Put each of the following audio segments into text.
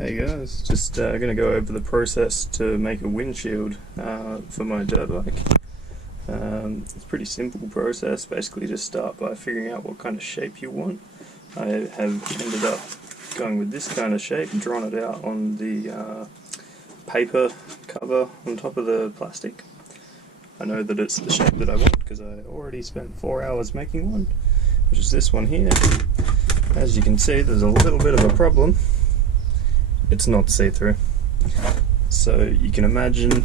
Hey guys, just going to go over the process to make a windshield for my dirt bike. It's a pretty simple process. Basically just start by figuring out what kind of shape you want. I have ended up going with this kind of shape, drawn it out on the paper cover on top of the plastic. I know that it's the shape that I want because I already spent 4 hours making one, which is this one here. As you can see, there's a little bit of a problem. It's not see-through. So you can imagine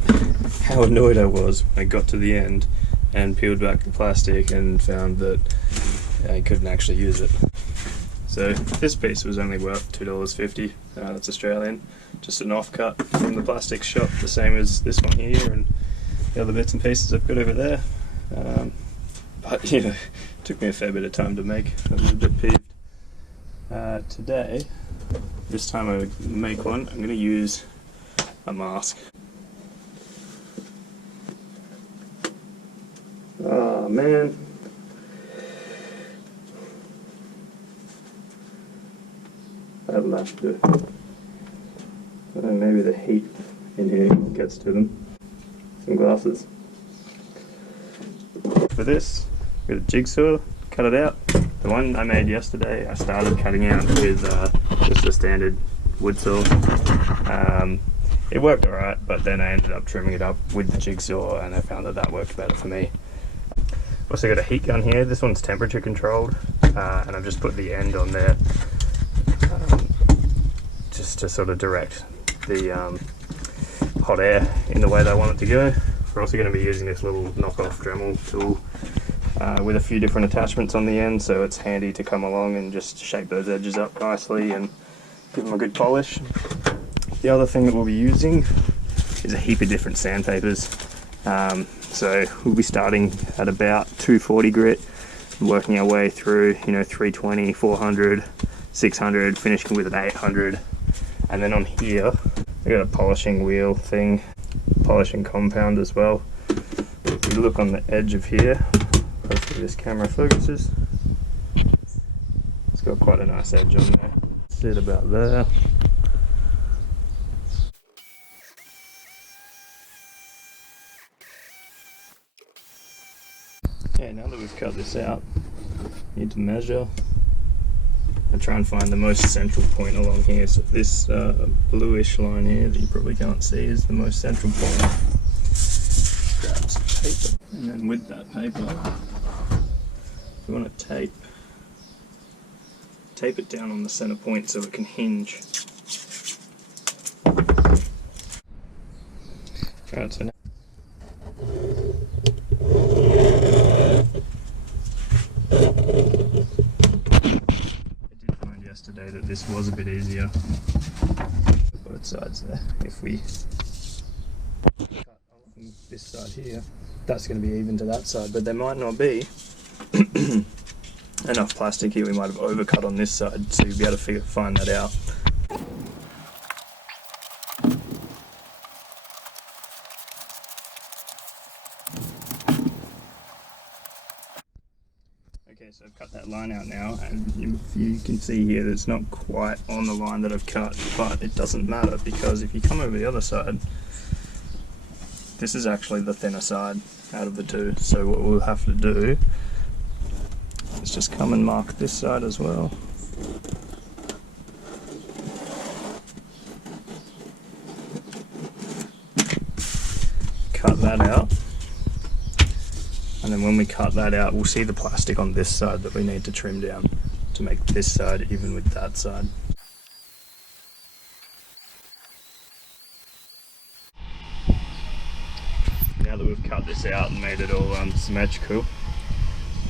how annoyed I was when I got to the end and peeled back the plastic and found that I couldn't actually use it. So this piece was only worth $2.50, that's Australian. Just an offcut from the plastic shop, the same as this one here and the other bits and pieces I've got over there. But you know, it took me a fair bit of time to make. I was a bit peeved. Today, this time I make one, I'm going to use a mask. Oh man. That'll have to. Maybe the heat in here gets to them. Some glasses. For this, got a jigsaw, cut it out. The one I made yesterday, I started cutting out with just a standard wood saw. It worked alright, but then I ended up trimming it up with the jigsaw and I found that that worked better for me. Also got a heat gun here. This one's temperature controlled, and I've just put the end on there just to sort of direct the hot air in the way that I want it to go. We're also going to be using this little knockoff Dremel tool with a few different attachments on the end, so it's handy to come along and just shape those edges up nicely and give them a good polish. The other thing that we'll be using is a heap of different sandpapers. So we'll be starting at about 240 grit, working our way through, you know, 320, 400, 600, finishing with an 800. And then on here, I got a polishing wheel thing, polishing compound as well. If you look on the edge of here, hopefully this camera focuses. It's got quite a nice edge on there. Sit about there. Okay, now that we've cut this out, need to measure and try and find the most central point along here. So this bluish line here that you probably can't see is the most central point. Grab some paper, and then with that paper, we want to tape it down on the center point so it can hinge. Alright, so now yesterday that this was a bit easier. Both sides there. If we cut along this side here, that's going to be even to that side, but there might not be enough plastic here. We might have overcut on this side, so you'll be able to find that out. Okay, so I've cut that line out now, and you can see here that it's not quite on the line that I've cut, but it doesn't matter because if you come over the other side, this is actually the thinner side out of the two. So what we'll have to do is just come and mark this side as well. Cut that out. And then when we cut that out, we'll see the plastic on this side that we need to trim down to make this side even with that side. Now that we've cut this out and made it all symmetrical,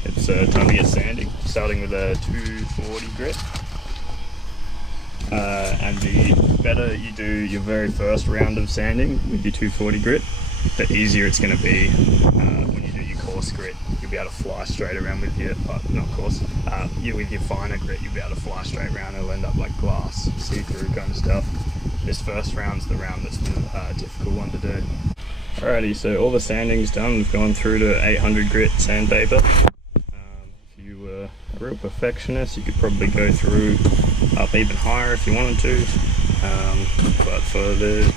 it's time to get sanding, starting with a 240 grit. And the better you do your very first round of sanding with your 240 grit, the easier it's going to be when you do your coarse grit. You'll be able to fly straight around with your, not coarse, with your finer grit, you'll be able to fly straight around. It'll end up like glass, see-through kind of stuff. This first round's the round that's the difficult one to do. Alrighty, so all the sanding's done. We've gone through to 800 grit sandpaper. If you were a real perfectionist, you could probably go through up even higher if you wanted to. but for the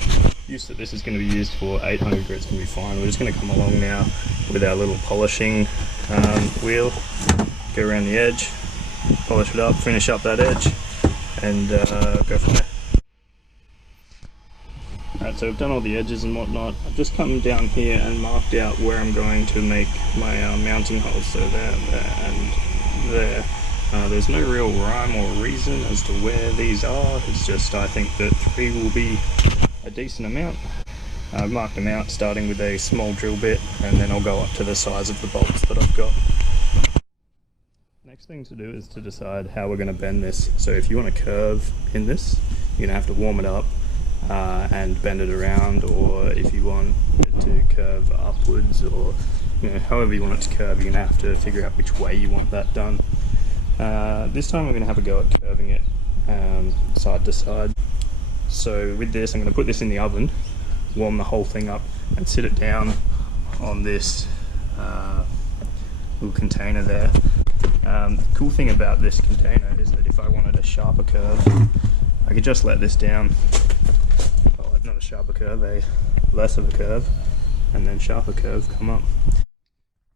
use that this is going to be used for, 800 grit's going to be fine. We're just going to come along now with our little polishing wheel, go around the edge, polish it up, finish up that edge, and go from there. Alright, so I've done all the edges and whatnot. I've just come down here and marked out where I'm going to make my mounting holes, so there, and there. There's no real rhyme or reason as to where these are. It's just I think that 3 will be a decent amount. I've marked them out starting with a small drill bit, and then I'll go up to the size of the bolts that I've got. Next thing to do is to decide how we're going to bend this. So if you want to curve in this, you're going to have to warm it up and bend it around, or if you want it to curve upwards, or however you want it to curve, you're going to have to figure out which way you want that done. This time we're going to have a go at curving it side to side. So with this, I'm going to put this in the oven, warm the whole thing up, and sit it down on this little container there. The cool thing about this container is that if I wanted a sharper curve, I could just let this down, not a sharper curve, a less of a curve, and then sharper curve come up.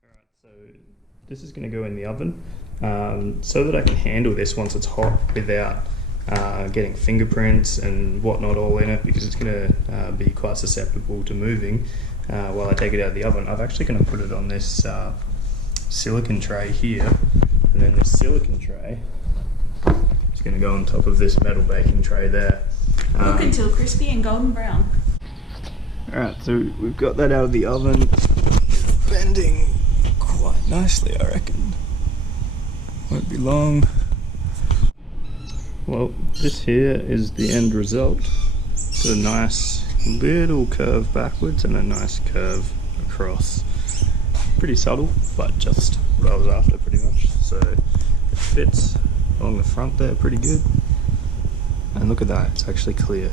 Alright, so this is going to go in the oven so that I can handle this once it's hot without getting fingerprints and whatnot all in it, because it's going to be quite susceptible to moving while I take it out of the oven. I'm actually going to put it on this silicone tray here, and then this silicone tray is going to go on top of this metal baking tray there. Cook until crispy and golden brown. Alright, so we've got that out of the oven. It's bending quite nicely, I reckon. Won't be long. Well, this here is the end result. Got a nice little curve backwards and a nice curve across. Pretty subtle, but just what I was after pretty much. So it fits along the front there pretty good. And look at that, it's actually clear.